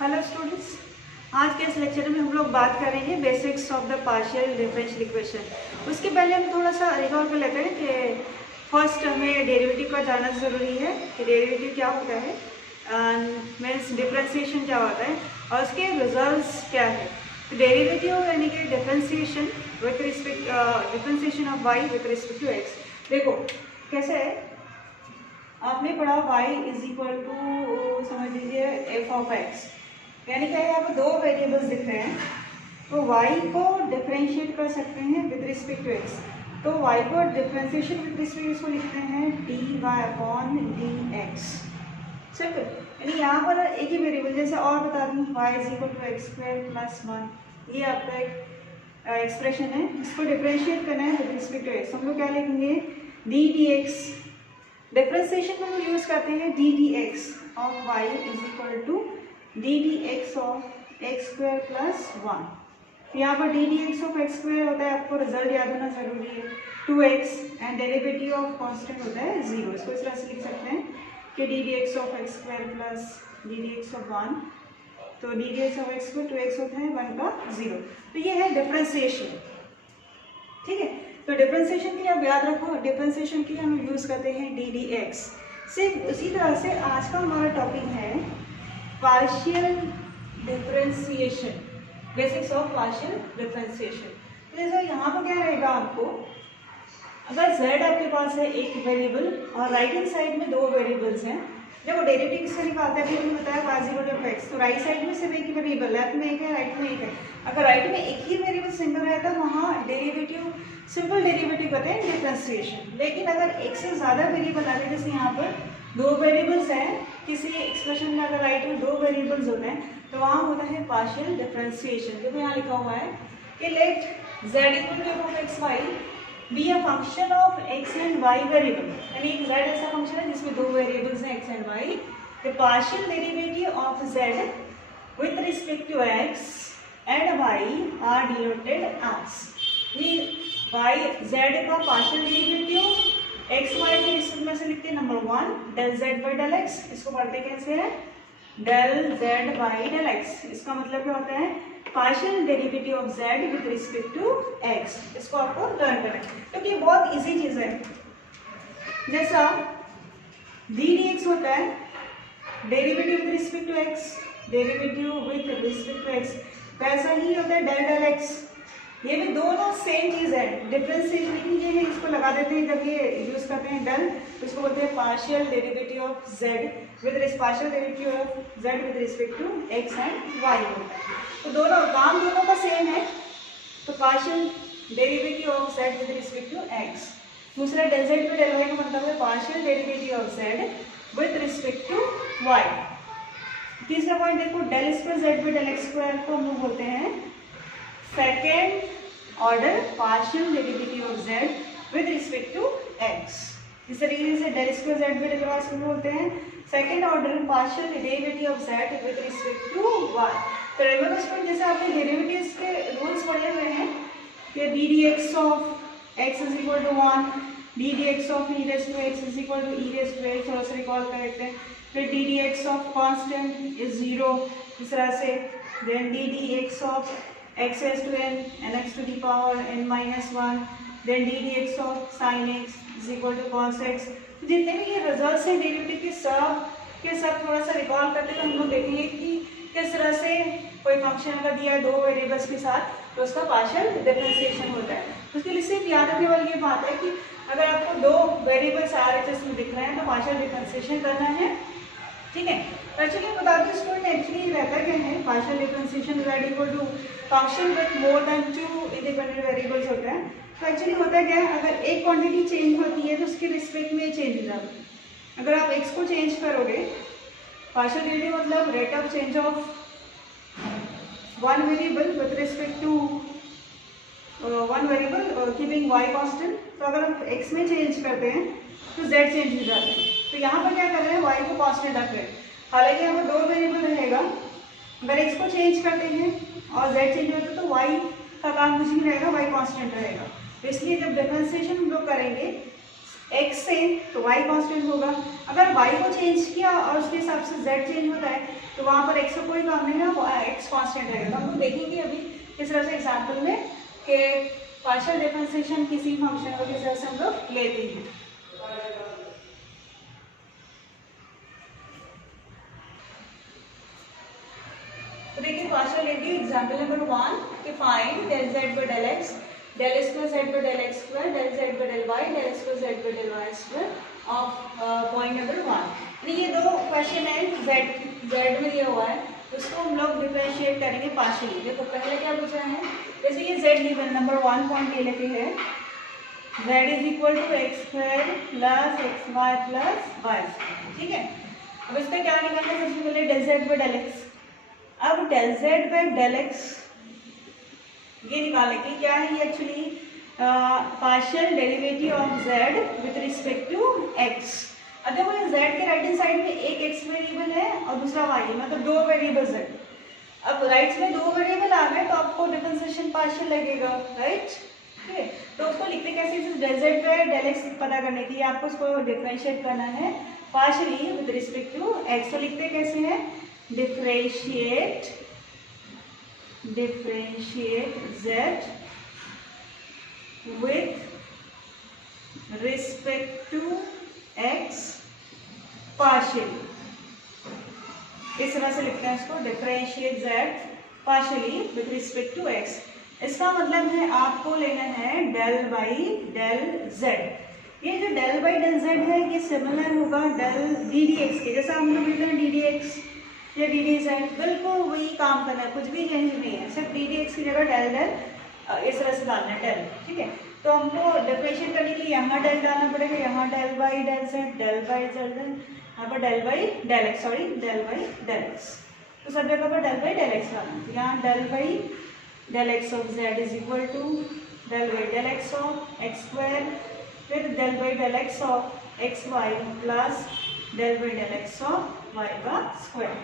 Hello students, आज के इस लेक्चर में हम लोग बात करेंगे basics of the partial differential equation. उसके पहले हम थोड़ा सा रिकॉल कर लेते हैं कि फर्स्ट हमें डेरिवेटिव का जानना ज़रूरी है कि डेरिवेटिव क्या होता है, मीन्स डिफरेंशिएशन क्या होता है और उसके रिजल्ट्स क्या है। तो डेरिवेटिव यानी कि differentiation with respect differentiation of y with respect to x. देखो कैसे है, आपने पढ़ा y इज इक्वल टू समझ लीजिए एफ ऑफ एक्स, यानी कि यहाँ पर दो वेरिएबल्स दिख रहे हैं तो y को डिफरेंशिएट कर सकते हैं विद रिस्पेक्ट टू x। तो y को डिफरेंशिएशन विद रिस्पेक्ट इसको लिखते हैं dy अपॉन dx। सिंपल, यानी यहाँ पर एक ही वेरिएबल, जैसे और बता दूँ y is equal to x square plus 1, ये आपका एक एक्सप्रेशन है, इसको डिफरेंशिएट करना है विद रिस्पेक्ट टू x। हम लोग क्या लिखेंगे डी डी एक्स। डिफरेंशिएशन में हम यूज करते हैं d d x of y is equal to d d x of x square plus 1। यहाँ पर d d x of x square होता है, आपको रिजल्ट याद होना जरूरी है 2x, and derivative of constant होता है 0। इसको इस तरह से लिख सकते हैं कि d d x of x square plus D d x of 1, तो D d x of x square 2x होता है 1 का 0। तो ये है डिफरेंशिएशन, ठीक है। तो डिफरेंशिएशन के लिए आप याद रखो, डिफरेंशिएशन के लिए हम यूज करते हैं डी डी एक्स। सिर्फ उसी तरह से आज का हमारा टॉपिक है partial differentiation, basics of partial differentiation. तो जैसे यहाँ पर क्या रहेगा, आपको अगर z आपके पास है एक वेरिएबल और राइट हैंड साइड में दो वेरिएबल्स हैं, देखो डेरिवेटिव किसका निकालता है अभी हमने बताया y is equal to x। तो राइट साइड में सिर्फ एक ही वेरिएबल, लेफ्ट में एक है राइट में एक है। अगर राइट में एक ही वेरिएबल सिंगल रहता है वहाँ डेरिवेटिव सिंपल डेरिवेटिव कहते हैं डिफरेंशिएशन। लेकिन अगर एक से ज़्यादा वेरिएबल आ गए, जैसे यहाँ पर दो वेरिएबल्स हैं, किसी एक्सप्रेशन में अगर राइट में दो वेरिएबल्स होते हैं तो वहाँ होता है पार्शियल डिफरेंशिएशन। देखो यहाँ लिखा हुआ है कि let z equal to f of x y be a function of x and y variable, यानी एक z ऐसा फंक्शन है जिसमें दो वेरिएबल्स हैं x and y। The partial derivative of z with respect to x and y are denoted as, y z का partial derivative x y के respect में से लिखते हैं number 1 del z by del x। इसको पढ़ते कैसे है del z by del x। इसका मतलब क्या होता है partial derivative of z with respect to x। इसको आपको लर्न करना है क्योंकि ये बहुत इजी चीज है। जैसा डी डी एक्स होता है derivative with respect to x, derivative with respect to x, वैसा ही होता है डेल डेल x। ये भी दोनों सेम चीज है, डिफरेंशिएशन लेकिन ये है, इसको लगा देते हैं जब ये यूज करते हैं डेल, तो इसको बोलते हैं partial derivative of z with partial derivative of z with respect to x and y होता है। तो दोनों काम दोनों का सेम है, तो partial derivative of z with respect to x। दूसरा डेल z पे डेल y का मतलब है partial derivative of z with respect to y। तीसरा पॉइंट देखो डेल स्क्वायर z पे डेल x स्क्वायर को हम लोग बोलते हैं second order partial derivative of z with respect to x। इस तरीके से डेल स्क्वायर z पे डेल y को बोलते हैं second order partial derivative of z with respect to y। तो रिमेंबर स्टूडेंट, जैसे आपने डेरिवेटिव्स के रूल्स पढ़े हुए हैं कि d d x of x is equal to 1, d d x of e raise to x is equal to e raise to x, थोड़ा सा रिकॉल कर लेते हैं। फिर d d x of constant is 0 इस तरह से, then d d x of x raised to n and x to the power n minus 1, then ddx of sin x is equal to cos x। तो जितने भी ये results हैं derivative के सब थोड़ा सा रिकॉल करते हुए हम लोग देखेंगे कि किस तरह से कोई फंक्शन अगर दिया है दो वेरिएबल्स के साथ तो उसका पार्शियल डिफरेंशिएशन होता है। तो उसके लिए सिर्फ याद रखने वाली ये बात है कि अगर आपको दो वेरिएबल्स RHS में दिख रहे हैं तो पार्शियल डिफरेंशिएशन करना है, ठीक है। एक्चुअली बता दूं स्टूडेंट, एक्चुअली रहता क्या है partial differentiation z equal to function with more than 2 independent variables होता है। तो एक्चुअली होता क्या है, अगर एक क्वांटिटी चेंज होती है तो उसके रिस्पेक्ट में चेंज हो जाता है। अगर आप x को चेंज करोगे, पार्शियल डेरिवेटिव मतलब rate of change of one variable with respect to one variable keeping y constant. तो अगर हम x में चेंज करते हैं तो z चेंज हो जाता है। तो यहाँ पर क्या कर रहे हैं, y को कांस्टेंट रख रहे हैं, हालांकि यहाँ पर दो वेरिएबल रहेगा। अगर x को चेंज करते हैं और z चेंज होता है तो y का काम कुछ नहीं रहेगा, y कांस्टेंट रहेगा। तो इसलिए जब डिफरेंशिएशन हम लोग करेंगे x से तो y कांस्टेंट होगा। अगर y को चेंज किया और उसके हिसाब से z चेंज होता है तो वहाँ पर x का कोई काम नहीं ना, x कांस्टेंट रहेगा। तो हम लोग देखेंगे अभी किस तरह से एग्जाम्पल में कि पार्शियल डिफरेंशिएशन किसी फंक्शन को किस तरह से हम लोग लेते हैं। तो देखिए पार्शियल लेती हूँ एग्जाम्पल नंबर 1 कि find del z by del x del square z by del x square del z by del y del square z by del y square of point number 1। ये दो question है z में दिया हुआ है, उसको हम लोग डिफरेंशिएट करेंगे पार्शियली। देखो पहले क्या पूछा है, जैसे ये z गिवन नंबर 1 पॉइंट ले लेते हैं, z is equal to x square plus x y plus y, ठीक है। अब इसका क्या निकालना है, सबसे पहले del z by del x। अब del z by del x ये निकालने की क्या है, ये actually partial derivative of z with respect to x। अब देखो ये z के राइट हैंड साइड में एक x वेरिएबल है और दूसरा y है, मतलब दो वेरिएबल्स है। अब राइट में दो वेरिएबल आ गए तो आपको डिफरेंशिएशन पार्शियल लगेगा, राइट, ठीक है। तो उसको लिखते कैसे, del z by del x पता करने के लिए आपको उसको डिफरेंशिएट करना है partially with respect to x। तो लिखते कैसे हैं, differentiate z with respect to x partially। इस तरह से लिखते हैं इसको, differentiate z partially with respect to x। इसका मतलब है आपको लेना है del by del z। ये जो del by del z है ये सिमिलर होगा del ddx के, जैसा हम लोग लिखते हैं ddx या डी डी जेड, बिल्कुल वही काम करना है, कुछ भी चेंज नहीं है, सिर्फ डी डी एक्स की जगह डेल डेल इस तरह से डालना है डेल, ठीक है। तो हमको डिफरेंशिएट करने के लिए यहाँ डेल डालना पड़ेगा, यहाँ del by del z, del by z, यहाँ पर del by del x, sorry del by del x. तो सब जगह पर डेल बाई डेल एक्स डालना है। यहाँ del by del x of z is equal to del by del x of x square, फिर del by del x of x y plus del by del x of y का square.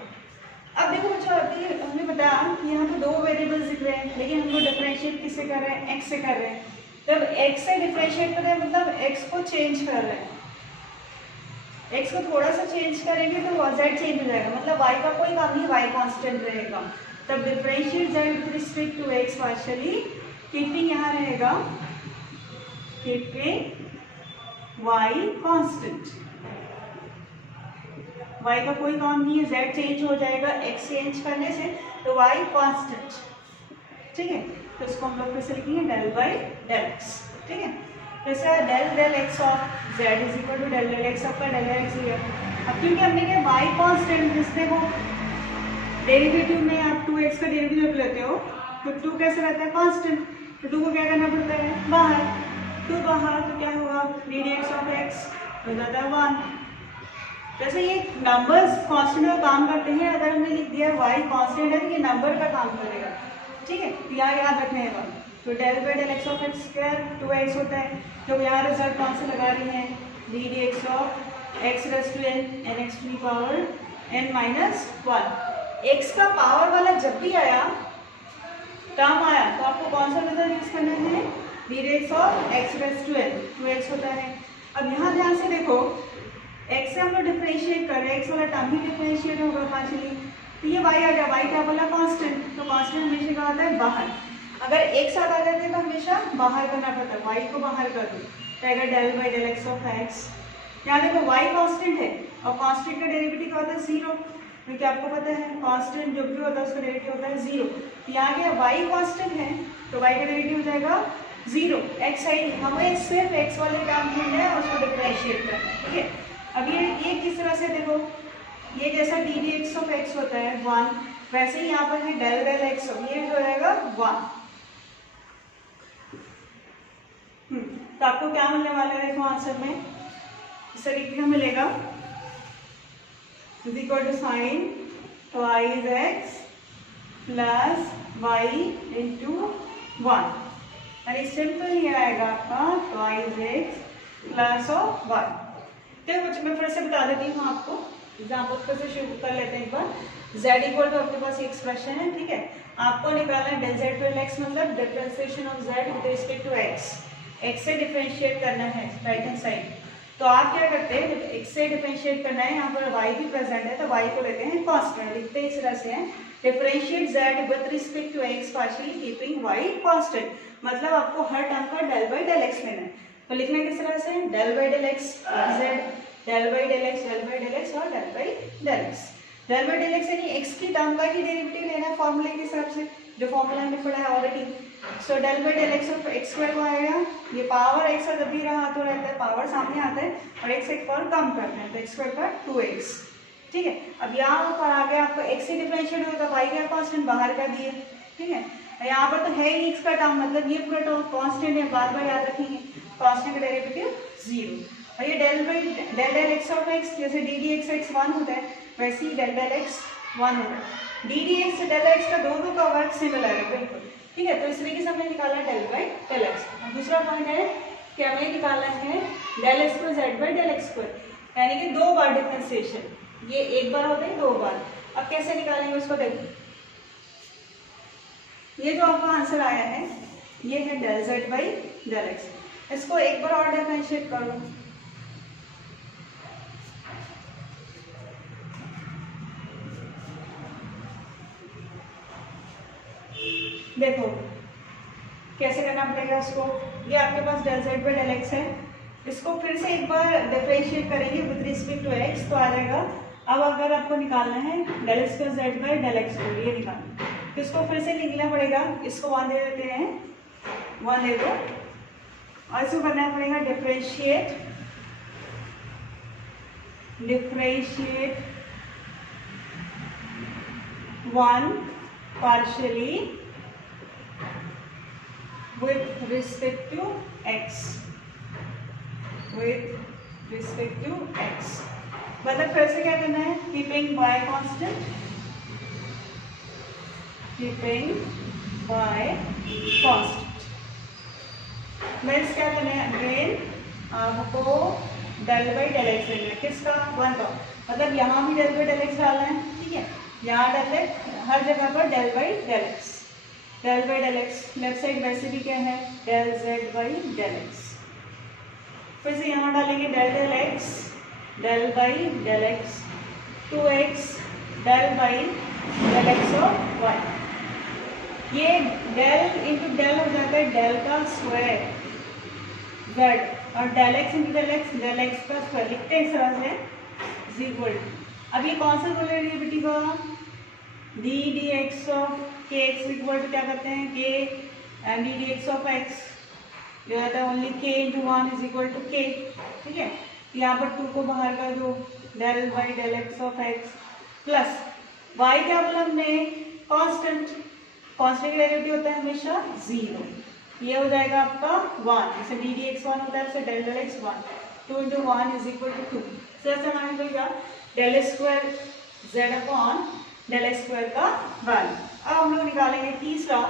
अब देखो बच्चों, अभी हमने बताया कि यहाँ पे दो वेरिएबल्स दिख रहे हैं, लेकिन हम लोग डिफरेंशिएट किससे कर रहे हैं, x से कर रहे हैं। जब x से डिफरेंशिएट कर रहे हैं मतलब x को चेंज कर रहे हैं, x को थोड़ा सा चेंज करेंगे तो z चेंज हो जाएगा, मतलब y का कोई काम नहीं, y कांस्टेंट रहेगा। तब differentiate z with respect to x partially, keeping यहाँ रहेगा कीपिंग y कांस्टेंट। y का कोई काम नहीं है, z चेंज हो जाएगा x चेंज करने से, तो y कांस्टेंट, ठीक है। तो इसको हम लोग फिर से लिखेंगे डेल बाई डेल x, ठीक है। जैसे del del x of z is equal to del del x of का डेल x है। अब क्योंकि हमने क्या y कांस्टेंट, जिससे वो डेरिवेटिव में आप 2x का डेरिवेटिव लेते हो तो 2 कैसे रहता है, कांस्टेंट, तो 2 को क्या करना पड़ता है, बाहर, 2 बाहर, तो क्या होगा, ddx ऑफ x हो जाता है 1। जैसे ये नंबर्स कांस्टेंट का काम करते हैं, अगर हमने लिख दिया y कांस्टेंट है तो ये नंबर का काम करेगा, ठीक है। तो यहाँ याद रखने हैं बात। तो del by del x of x square 2x होता है, तो यहाँ रिजल्ट कौन से लगा रही हैं, d d x of x raise to n x to power n minus 1। X का पावर वाला जब भी आया टर्म आया तो आपको कौन सा रिजल्ट यूज करना है, d d x of x raise to n, 2x होता है। अब यहाँ ध्यान से देखो, x से हम लोग डिफरेंशिएट कर रहे हैं, x वाला टर्म ही डिफरेंशिएट होगा पार्शियली, तो ये y आ गया, y क्या बोला, कांस्टेंट, तो कांस्टेंट हमेशा कहा आता है बाहर। अगर एक साथ आ जाते हैं तो हमेशा बाहर करना पड़ता है, y को बाहर कर दो, तो अगर del by del x of x, यहाँ देखो y कांस्टेंट है और कांस्टेंट का डेरिवेटिव क्या होता है, 0, क्योंकि आपको पता है कांस्टेंट जो भी होता है उसका डेरिवेटिव होता है 0। तो यहाँ गया y कांस्टेंट है तो y का डेरिवेटिव हो जाएगा 0, x आई, हमें सिर्फ x वाले टर्म ढूंढना है और उसको डिफरेंशिएट करना है, ठीक है। अब ये किस तरह से देखो, ये जैसा D d x of x होता है 1, वैसे ही यहाँ पर है डेल डेल एक्स, ये जो रहेगा 1। तो आपको क्या मिलने वाला है, देखो आंसर में इस तरीके का मिलेगा, is equal to sine twice x plus y into 1, यानी सिंपल ये आएगा आपका twice x plus of y. तो कुछ मैं फिर से बता देती हूँ आपको, एग्जाम्पल फिर से शुरू कर लेते हैं एक बार। z इक्वल टू आपके पास एक्सप्रेशन है, ठीक है, आपको निकालना है डेल z डेल x, मतलब differentiation of z with respect to x, x से डिफरेंशिएट करना है राइट हैंड साइड। तो आप क्या करते हैं, जब x से डिफरेंशिएट करना है, यहाँ पर y भी प्रेजेंट है तो y को लेते हैं कांस्टेंट, लिखते हैं इस तरह से है differentiate z with respect to x partially keeping y constant. मतलब आपको हर टर्म का डेल बाई डेल x लेना है। तो लिखना है किस तरह से, del by del x z, del by del x, del by del x और del by del x। Del by del x यानी x की टर्म का ही डेरिवेटिव लेना है फॉर्मूले के हिसाब से, जो फॉर्मूला हमने पढ़ा है already. So del by del x of x square को आएगा, ये पावर एक्स का जब भी रहा तो रहता है, पावर सामने आता है और एक्स एक पावर कम करते हैं तो एक्स स्क्वायर का 2x। ठीक है, अब यहाँ पर आगे आपको x से डिफरेंशिएट होगा, y का कांस्टेंट बाहर का दिए। ठीक है, यहाँ पर तो है ही x का टर्म, मतलब ये पूरा टर्म कांस्टेंट है, बार बार याद रखेंगे कांस्टेंट का डेरिवेटिव 0। और ये del by del del x of x, जैसे डी डी एक्स एक्स 1 होता है वैसे ही डेल डेल एक्स 1 होता है। D d x del x का दोनों का वर्क सिमिलर है बिल्कुल। ठीक है, तो इस तरीके से हमने निकाला डेल बाई डेल एक्स। दूसरा पॉइंट है कि हमें निकालना है del x square z by del x square, यानी कि 2 बार डिफरेंशिएशन, ये एक बार होता है 2 बार। अब कैसे निकालेंगे उसको देखो, ये जो आपका आंसर आया है ये है del z by del x, इसको एक बार और डिफरेंशिएट करो। देखो कैसे करना पड़ेगा इसको, ये आपके पास del z by del x है, इसको फिर से एक बार डिफरेंशिएट करेंगे विद रिस्पेक्ट टू एक्स तो आ जाएगा। अब अगर आपको निकालना है del square z by del x को, ये निकालना तो इसको फिर से लिखना पड़ेगा, इसको 1 दे देते हैं, 1 दे दो और इसको करना पड़ेगा differentiate differentiate 1 partially with respect to x, with respect to x। मतलब फिर से क्या करना है, keeping y constant, keeping y constant. Means क्या करना है, अगेन आपको डेल बाई डेल एक्स लेना है, किसका, 1 का, मतलब यहाँ भी डेल बाई डेल एक्स डालना है। ठीक है, यहाँ डेल एक्स, हर जगह पर del by del x, del by del x. Left side वैसे भी क्या है, del z by del x. फिर से यहाँ डालेंगे del del x, del by del x, 2x del by del x और y। ये डेल इंटू डेल हो जाता है डेल का स्क्वायर z, और del x into del x का स्क्वायर, लिखते हैं इस तरह से इज इक्वल। अब ये कौन सा बोले डेरिवेटिव का, डी डी एक्स ऑफ के एक्स इक्वल टू क्या करते हैं, के and D d x of x जो रहता है ओनली के इंटू 1 इज इक्वल टू के। ठीक है, यहाँ पर 2 को बाहर कर दो, del by del x of x plus y क्या बोला हमने, कांस्टेंट, कांस्टेंट का डेरिवेटिव होता है हमेशा 0, ये हो जाएगा आपका 1, जैसे डी डी एक्स 1 होता है वैसे del del x 1, 2 into 1 is equal to 2। जैसे हमारे मिलेगा del square z upon del x square का वैल्यू। अब हम लोग निकालेंगे तीसरा,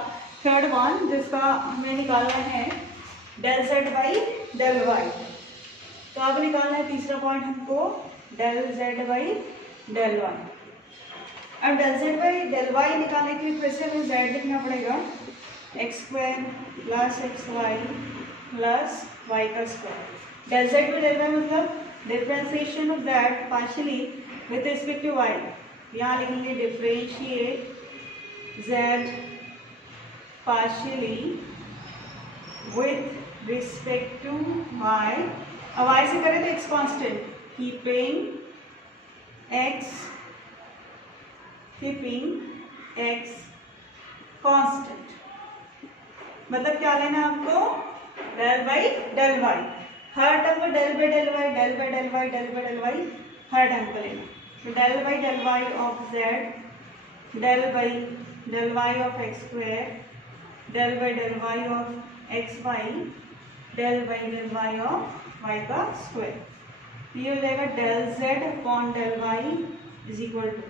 थर्ड वन, जिसका हमें निकालना है del z by del y. तो अब निकालना है तीसरा पॉइंट हमको del z by del y. अब del z by del y निकालने के लिए फिर से हमें जेड लिखना पड़ेगा, x square plus x y plus y का square. Del z by del y मतलब differentiation of that partially with respect to y. यहाँ लिखेंगे differentiate z partially with respect to y। अब y से करें तो x constant, keeping x constant. मतलब क्या लेना आपको, डेल बाई डेल वाई, हर टर्म को del by del y, del by del y, del by del y हर टर्म को लेना। तो del by del y of z, del by del y of x square, del by del y of x y, del by del y of y का square. ये हो जाएगा del z upon del y is equal to,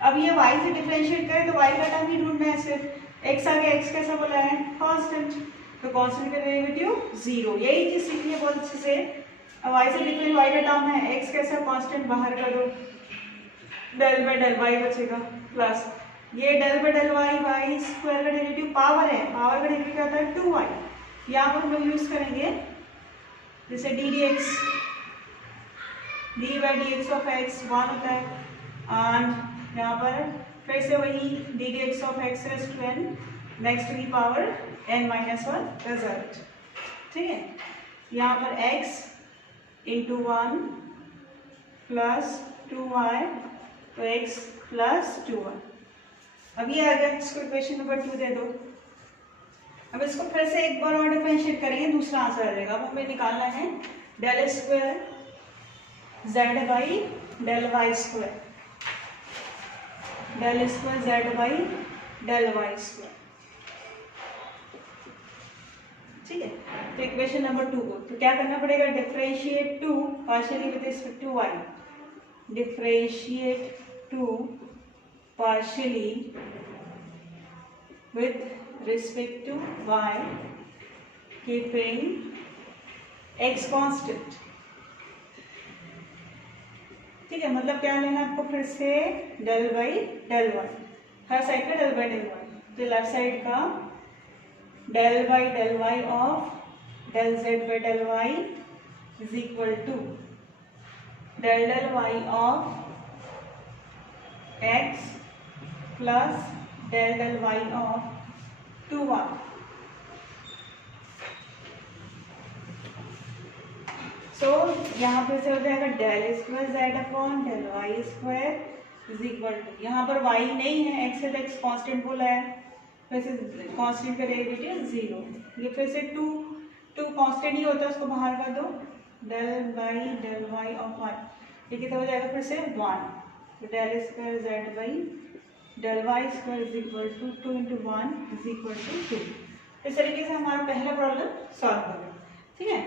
अब ये y से differentiate करें तो y का टर्म ही ढूंढना है सिर्फ, x आगे x कैसा बोला है, कांस्टेंट, तो कांस्टेंट का डेरिवेटिव 0। यही चीज सीखनी है बहुत अच्छे से। अब y से डिफरेंट y का टर्म है, x कैसा कांस्टेंट बाहर कर दो, डेल बाई डेल वाई बचेगा प्लस ये del by del y, y square का डेरिवेटिव पावर है, पावर का डेरिवेटिव क्या होता है 2y। यहाँ पर हम लोग यूज करेंगे जैसे d d x d by d x of x 1 होता है, एंड यहाँ पर फिर से वही d d x of x raise to n next to the power n minus 1 result. ठीक है, यहाँ पर x इंटू 1 प्लस 2y, तो x प्लस 2y। अब ये आ गया, इसको इक्वेशन नंबर 2 दे दो। अब इसको फिर से एक बार और डिफरेंशिएट करेंगे, दूसरा आंसर आ जाएगा। अब हमें निकालना है del square z by del y square, del square z by del y square. ठीक है, तो इक्वेशन नंबर 2 को तो क्या करना पड़ेगा, differentiate 2 partially with respect to y, differentiate 2 partially with respect to y keeping x constant। ठीक है, मतलब क्या लेना आपको फिर से डेल बाई डेल वाई, हर साइड का डेल बाई डेल वाई। तो लेफ्ट साइड का del by del y of del z by del y is equal to del del y of x plus del del y of 2y। So यहाँ पे से हो जाएगा del square z upon del y square is equal to, यहाँ पर y नहीं है, x है तो x कांस्टेंट बोला है, वैसे कांस्टेंट का डेरिवेटिव 0। ये फिर से 2 कांस्टेंट ही होता है, उसको बाहर कर दो, del by del y of y, ये कितना हो जाएगा फिर से 1, तो del square z by del y square is equal to 2 into 1 is equal to 2। इस तरीके से हमारा पहला प्रॉब्लम सॉल्व हो गया। ठीक है,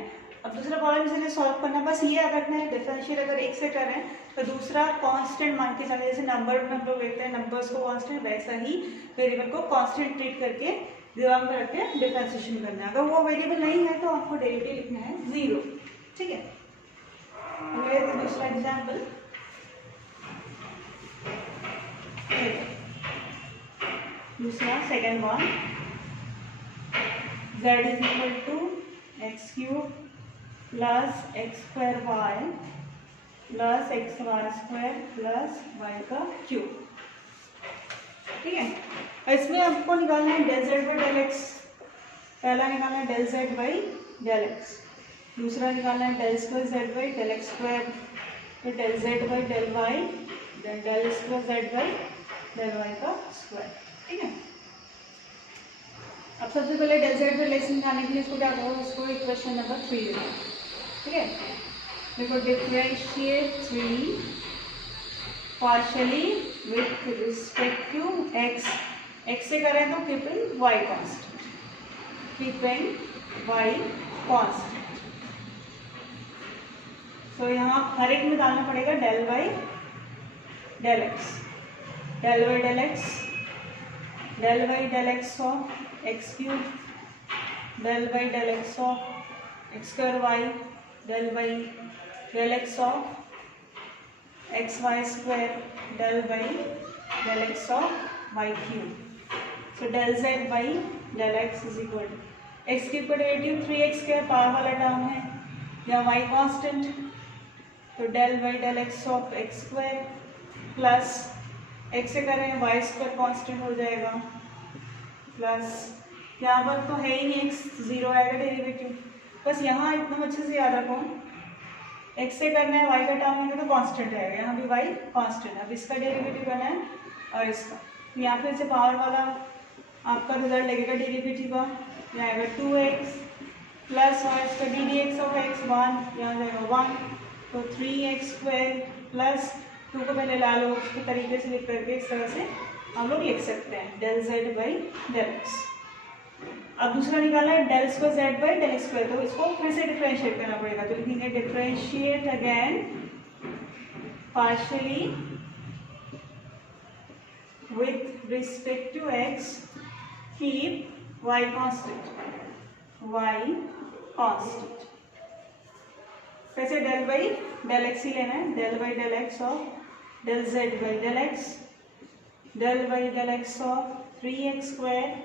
अब दूसरा प्रॉब्लम इसलिए सॉल्व करना, बस ये याद रखना है डिफरेंशिएट अगर एक से करें तो दूसरा कांस्टेंट मान के चले, जैसे नंबर में हम लोग देखते हैं नंबर्स को कांस्टेंट, वैसा ही वेरिएबल को कांस्टेंट ट्रीट करके दिमाग में रख के डिफरेंशिएशन करना है। अगर वो वेरिएबल नहीं है तो आपको डेरिवेटिव लिखना है 0। ठीक है, दूसरा एग्जाम्पल, दूसरा second one, z is equal to x cube plus x square y plus x y square plus y का क्यूब। ठीक है, इसमें आपको निकालना है del z by del x, पहला निकालना है del z by del x, दूसरा निकालना है del square z by del x square, फिर del z by del y, del square z by del y का स्क्वायर। ठीक है, अब सबसे पहले del z by del x निकालने के लिए इसको क्या करो, इसको इक्वेशन नंबर 3 लिखो। ठीक है, देखो differentiate 3 partially with respect to x, x से करें तो keeping y constant, keeping y constant. तो यहाँ हर एक में डालना पड़ेगा del by del x, del by del x, del by del x of x cube, del by del x of x square y, del by del x of x y square, del by del x of y cube. So del z by del x is equal to, x cube का derivative 3x square power वाला term है, या y constant, तो del by del x of x square plus x से करें Y square constant हो जाएगा, plus यहाँ पर तो है ही नहीं x, 0 आएगा डेरिवेटिव। बस यहाँ इतना अच्छे से याद रखो, x से करना है y का टर्म है तो कांस्टेंट आएगा, यहाँ भी y कांस्टेंट, अब इसका डेरिवेटिव करना है और इसका, यहाँ पे से पावर वाला आपका रिजल्ट लगेगा डेरिवेटिव का, यहाँ आएगा 2x प्लस और इसका D d x of x 1, यहाँ जाएगा 1, तो 3x स्क्वायर प्लस 2 को पहले ला लो, उसके तरीके से लिख करके इस तरह से हम लोग लिख सकते हैं del z by del x. अब दूसरा निकालना है del square z by del square, तो इसको फिर से डिफरेंशिएट करना पड़ेगा, तो लिखेंगे differentiate again partially with respect to x, keep y constant, y constant. कैसे डेल बाई डेल एक्स ही लेना है, del by del x of del z by del x, del by del x of 3x square,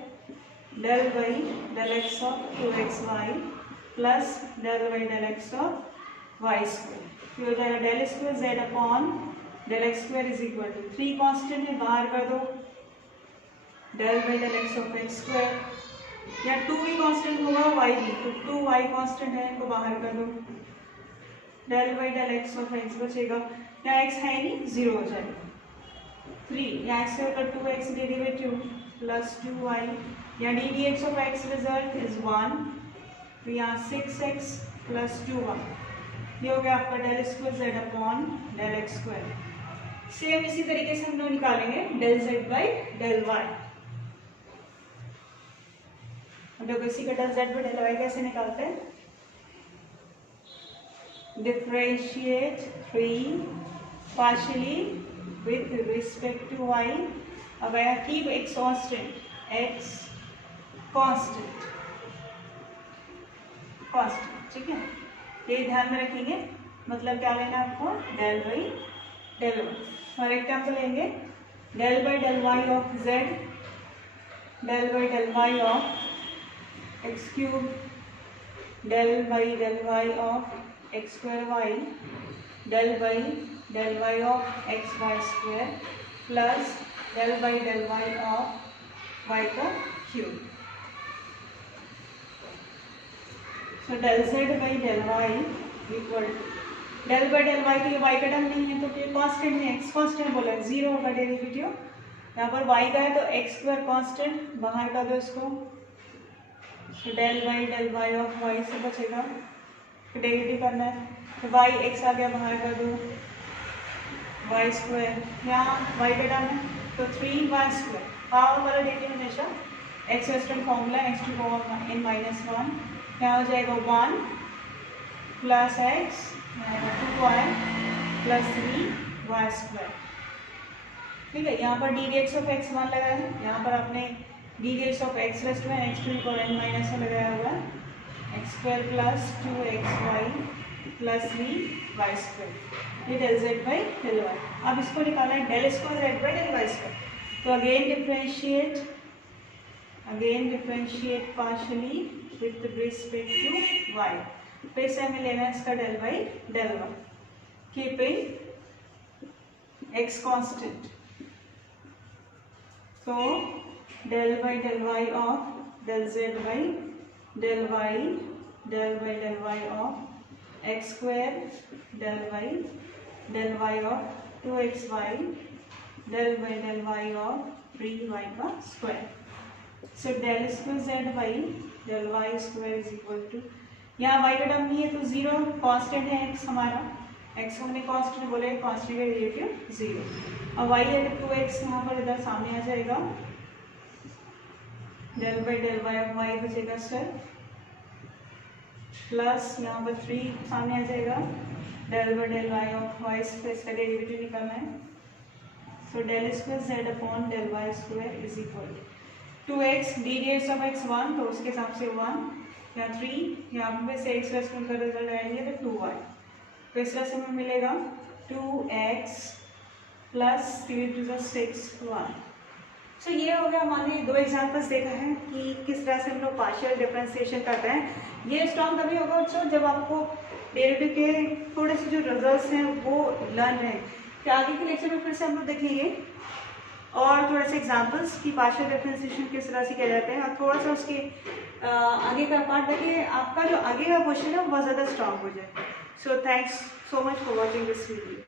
del by del x of 2xy plus del by del x of y square, फिर हो जाएगा del square z upon del x square is equal to 3 constant है, बाहर कर दो del by del x of x square, या 2 भी constant होगा y भी, तो 2y कांस्टेंट है, इनको बाहर कर दो del by del x of x बचेगा, यहाँ x है नहीं 0 हो जाएगा, 3 यहाँ x से होकर 2x डेरिवेटिव प्लस 2y, यहाँ D d x of x result is 1, तो यहाँ 6x प्लस 2y, ये हो गया आपका del square z upon del x square. Same इसी तरीके से हम लोग निकालेंगे del z by del y. देखो इसी का del z by del y कैसे निकालते हैं, differentiate 3 partially with respect to y. अब आया keep x constant, x constant constant, ठीक है, ये ध्यान में रखेंगे। मतलब क्या लेना है आपको, del by del y. For example लेंगे del by del y of z, del by del y of x cube, del by del y of x square y, del by del y of x y square plus del by del y of y का cube. तो del z by del y equal del by del y, तो ये Y का term नहीं है तो ये constant है, एक्स कांस्टेंट बोला है, 0 होगा डेरिवेटिव, यहाँ पर वाई का है तो एक्स स्क्वायर कांस्टेंट, बाहर कर दो इसको, तो del by y of y से बचेगा, फिर डेरिवेटिव करना है, तो वाई एक्स आ गया, बाहर कर दो वाई स्क्वायर, यहाँ वाई का टर्म है तो 3y स्क्वायर, पावर वाला डेरिवेटिव हमेशा x western formula x to power n minus 1, यहाँ हो जाएगा 1 plus x 2y plus 3y square, ठीक है। यहाँ पर d d x of x 1 लगाया है, यहाँ पर आपने d d x of x rest में x to power n minus 1 लगाया हुआ है, x square plus 2xy plus 3y square, ये del z by del y. अब इसको निकालना है del square z by del y square, तो again differentiate partially with respect to y, फिर से हमें लेना है इसका del by del y, keeping x constant, तो del by del y of del z by del y of x square del y of 2xy del y of 3y का square. So del square z by del y square is equal to, यहाँ y का term नहीं है तो 0, constant है x हमारा, x हमने constant बोले, कांस्टेंट का डेरिवेटिव 0, और y है तो 2x यहाँ पर इधर सामने आ जाएगा, डेल वाई ऑफ वाई बचेगा सर, प्लस यहाँ पर 3 सामने आ जाएगा, del y of y square, इसका डेरिवेटिव निकालना है, so del square z upon del y square is equal to 2x d d x of x 1, तो उसके हिसाब से 1, या 3, यहाँ पे से एक्स रेस्टोरेंट का रिजल्ट आएंगे तो 2y, तो इस तरह से हमें मिलेगा 2x प्लस 3 to 6 1। सो ये हो गया, हमारे 2 एग्जाम्पल्स देखा है कि किस तरह से हम लोग पार्शियल डिफरेंशिएशन करते हैं। ये स्ट्रॉन्ग तभी होगा बच्चों जब आपको डेरिवेटिव के थोड़े से जो रिजल्ट्स हैं वो लर्न है। फिर आगे के लेक्चर में फिर से हम लोग देखेंगे और थोड़े से एग्जाम्पल्स की पार्शियल डिफरेंशिएशन किस तरह से किया जाता है, और थोड़ा सा उसके आगे का पार्ट देखिए, आपका जो आगे का क्वेश्चन है वो बहुत ज़्यादा स्ट्रॉन्ग हो जाए। So thanks so much for watching this video.